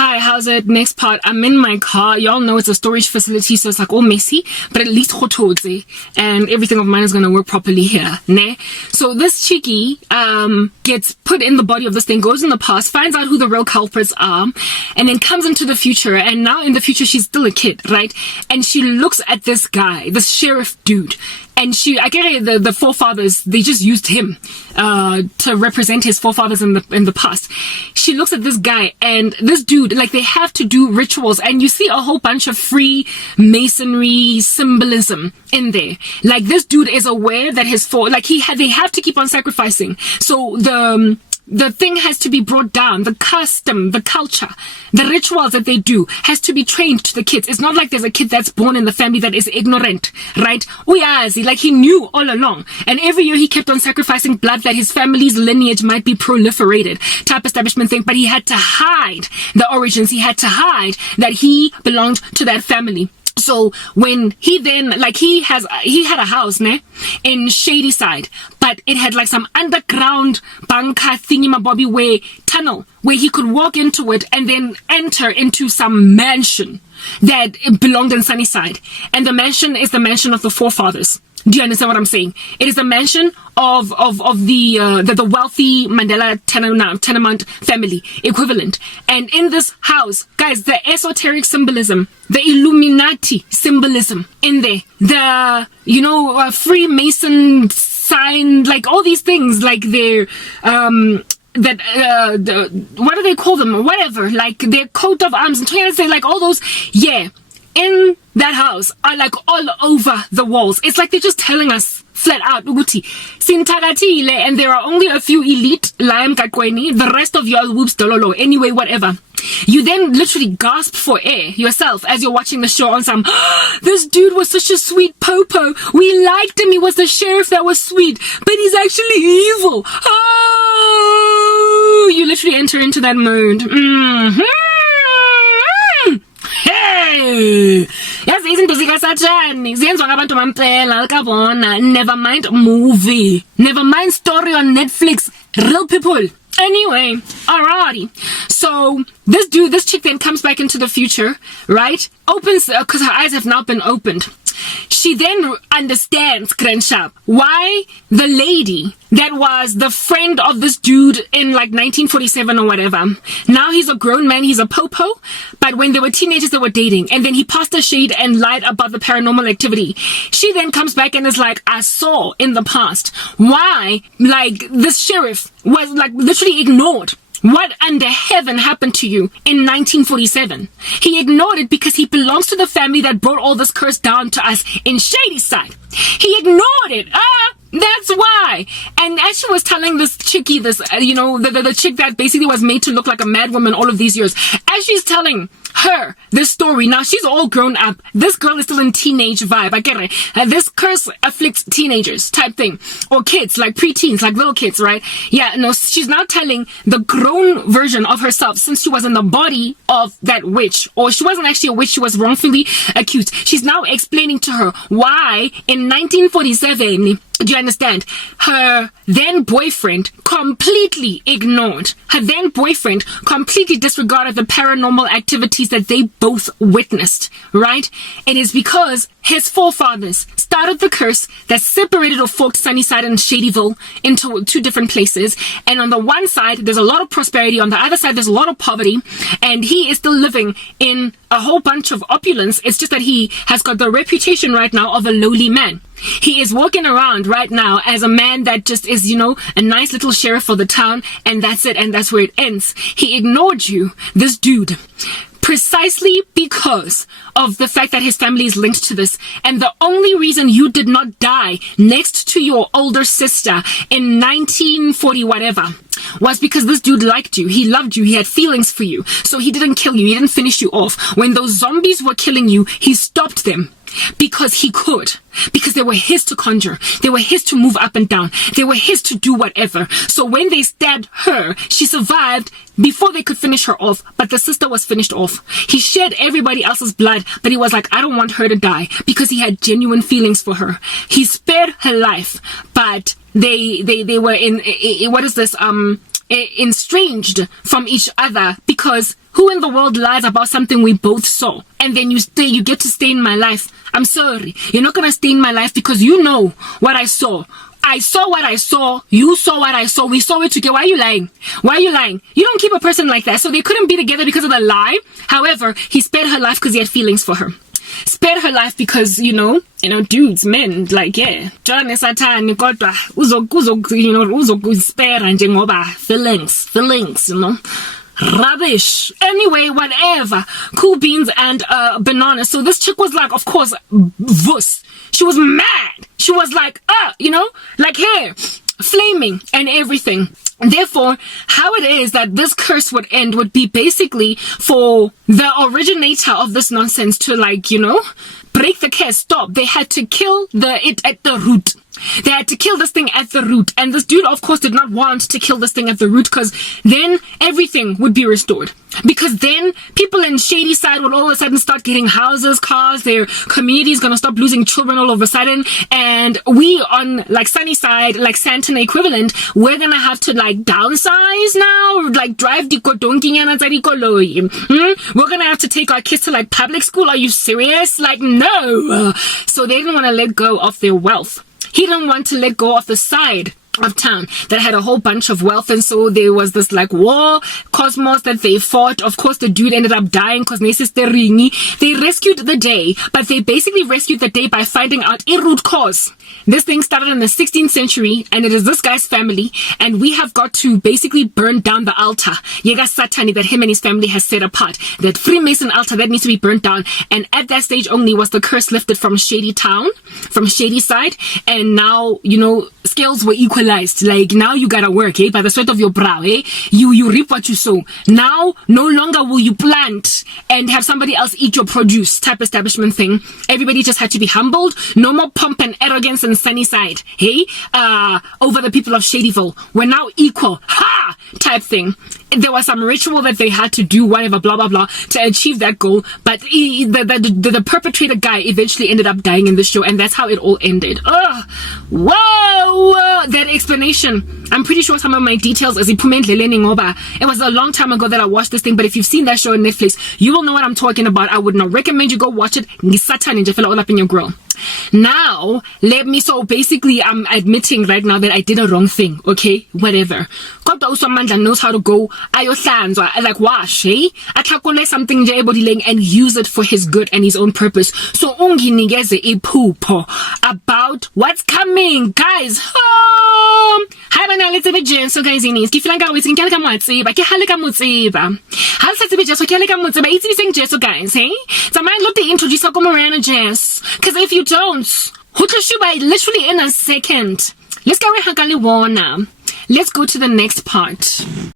Hi, how's it? Next part. I'm in my car. Y'all know it's a storage facility, so it's like all messy, but at least hotodze, and everything of mine is gonna work properly here. Ne? So this chickie gets put in the body of this thing, goes in the past, finds out who the real culprits are, and then comes into the future. And now in the future, she's still a kid, right? And she looks at this guy, this sheriff dude. And I get the forefathers, they just used him to represent his forefathers in the past. She looks at this guy and this dude, like they have to do rituals, and you see a whole bunch of free masonry symbolism in there. Like this dude is aware that they have to keep on sacrificing. So the thing has to be brought down. The custom, the culture, the rituals that they do has to be trained to the kids. It's not like there's a kid that's born in the family that is ignorant, right? Uyazi, like he knew all along. And every year he kept on sacrificing blood that his family's lineage might be proliferated type establishment thing. But he had to hide the origins. He had to hide that he belonged to that family. So when he then, like he had a house, ne, in Shady Side, but it had like some underground bunker thingy-mabobby tunnel where he could walk into it and then enter into some mansion that belonged in Sunnyside. And the mansion is the mansion of the forefathers. Do you understand what I'm saying? It is a mansion of the wealthy Mandela tenement family equivalent. And in this house, guys, the esoteric symbolism, the Illuminati symbolism in there, the Freemason sign, like all these things, like they're what do they call them? Whatever, like their coat of arms and say like all those, yeah. In that house are like all over the walls. It's like they're just telling us flat out, Uguti, Sintagatile, and there are only a few elite, Liam Kakweni, the rest of y'all whoops dololo, anyway, whatever. You then literally gasp for air yourself as you're watching the show on some, this dude was such a sweet popo. We liked him. He was the sheriff that was sweet, but he's actually evil. Oh, you literally enter into that mode. Hey, yazi izinto zikasatshani ziyenzwa ngabantu mampela likabona. Never mind movie, never mind story on Netflix, real people. Anyway, alrighty. So this chick then comes back into the future, right? Opens, because her eyes have now been opened. She then understands, Crenshaw, why the lady that was the friend of this dude in like 1947 or whatever, now he's a grown man, he's a popo, but when they were teenagers they were dating, and then he passed a shade and lied about the paranormal activity. She then comes back and is like, I saw in the past why like this sheriff was like literally ignored. What under heaven happened to you in 1947? He ignored it because he belongs to the family that brought all this curse down to us in Shady Side. He ignored it. That's why. And as she was telling this chickie, this, the chick that basically was made to look like a mad woman all of these years, as she's telling her this story, now she's all grown up. This girl is still in teenage vibe. I get it. This curse afflicts teenagers type thing. Or kids, like preteens, like little kids, right? Yeah, no, she's now telling the grown version of herself since she was in the body of that witch. Or she wasn't actually a witch, she was wrongfully accused. She's now explaining to her why in 1947, do you understand? Her then boyfriend completely ignored. Her then boyfriend completely disregarded the paranormal activities that they both witnessed, right? It is because his forefathers started the curse that separated or forked Sunnyside and Shadyville into two different places. And on the one side, there's a lot of prosperity. On the other side, there's a lot of poverty. And he is still living in a whole bunch of opulence. It's just that he has got the reputation right now of a lowly man. He is walking around right now as a man that just is, a nice little sheriff for the town, and that's it, and that's where it ends. He ignored you, this dude, precisely because of the fact that his family is linked to this. And the only reason you did not die next to your older sister in 1940 whatever was because this dude liked you. He loved you. He had feelings for you. So he didn't kill you. He didn't finish you off. When those zombies were killing you, he stopped them. Because he could. Because they were his to conjure. They were his to move up and down. They were his to do whatever. So when they stabbed her, she survived before they could finish her off. But the sister was finished off. He shed everybody else's blood, but he was like, I don't want her to die. Because he had genuine feelings for her. He spared her life. But they were in, what is this, estranged from each other because Who in the world lies about something we both saw? And then you get to stay in my life. I'm sorry. You're not gonna stay in my life because you know what I saw. I saw what I saw. You saw what I saw. We saw it together. Why are you lying? Why are you lying? You don't keep a person like that. So they couldn't be together because of the lie. However, he spared her life because he had feelings for her. Spared her life because, dudes, men, like, yeah. John Satani kodwa uzokuspera njengoba feelings, Rubbish. Anyway, whatever. Cool beans and bananas. So this chick was like, of course, vuss. She was mad. She was like, like hair, flaming and everything. Therefore, how it is that this curse would end would be basically for the originator of this nonsense to break the curse, stop. They had to kill it at the root. They had to kill this thing at the root. And this dude, of course, did not want to kill this thing at the root because then everything would be restored. Because then people in Shady Side would all of a sudden start getting houses, cars, their community is going to stop losing children all of a sudden. And we on Sunny Side, Santana equivalent, we're going to have to downsize now, drive the kodonkinyana tsa dikoloi. We're going to have to take our kids to public school. Are you serious? No. So they didn't want to let go of their wealth. He didn't want to let go of the side of town that had a whole bunch of wealth, and so there was this war cosmos that they fought. Of course, the dude ended up dying because they rescued the day, but they basically rescued the day by finding out a root cause. This thing started in the 16th century, and it is this guy's family, and we have got to basically burn down the altar Yega Satani that him and his family has set apart. That Freemason altar that needs to be burnt down, and at that stage only was the curse lifted from Shady Town, from Shady Side, and now scales were equalized. Now you gotta work, by the sweat of your brow, you reap what you sow. Now no longer will you plant and have somebody else eat your produce type establishment thing. Everybody just had to be humbled. No more pomp and arrogance and Sunny Side, over the people of Shadyville. We're now equal, type thing. There was some ritual that they had to do, whatever, blah blah blah, to achieve that goal. But the perpetrator guy eventually ended up dying in the show, and that's how it all ended. Whoa, that explanation. I'm pretty sure some of my details as it was a long time ago that I watched this thing, but if you've seen that show on Netflix, you will know what I'm talking about. I would not recommend you go watch it. Satan and all up in your grill. Now, so basically I'm admitting right now that I did a wrong thing, okay? Whatever. Kodwa uSamandla knows how to go ayohlanzwa, wash, atlakole something nje ebodileng and use it for his good and his own purpose. So unginikeze iphupho about what's coming, guys. Hi bana, let's have a jam. So guys, ke feel like we can ka motseba ke hale ka motseba ha se tsebe jeso ke hale ka motseba itse seng jeso guys, tsamaya lo te introduce ko Morana Jess, because if you don't, who to shoot by literally in a second. Let's go to the next part.